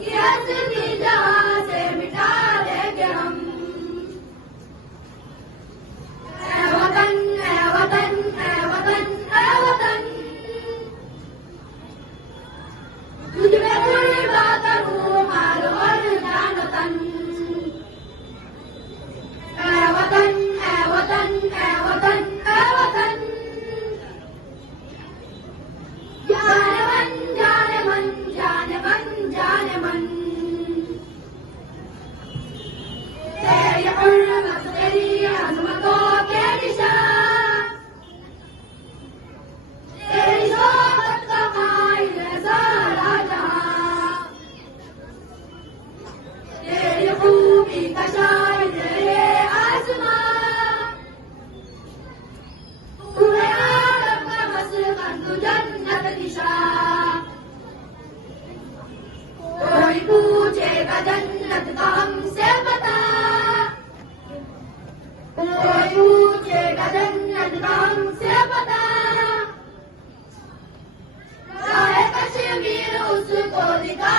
उसकी हस्ती जहां से मिटा देंगे हम। ऐ वतन, ऐ वतन, ऐ वतन, ऐ वतन, तुझ में कुर्बान करूं माल और जान तन। ऐ वतन, ऐ वतन, ऐ वतन, ऐ वतन, जाने मन, जाने मन, जाने मन, जाने मन, तेरी हुर्मत, तेरी अज़मतों के निशान, तेरी शौकत का कायल है सारा जहां, तेरी खूबी का शाहिद है ये आसमां, तू है आलम का मस्कन, तू जन्नत निशान। कोई पूछेगा जन्नत का हमसे बता, कोई पूछेगा जन्नत का हमसे बता, चाहे कश्मीर उसको दिखा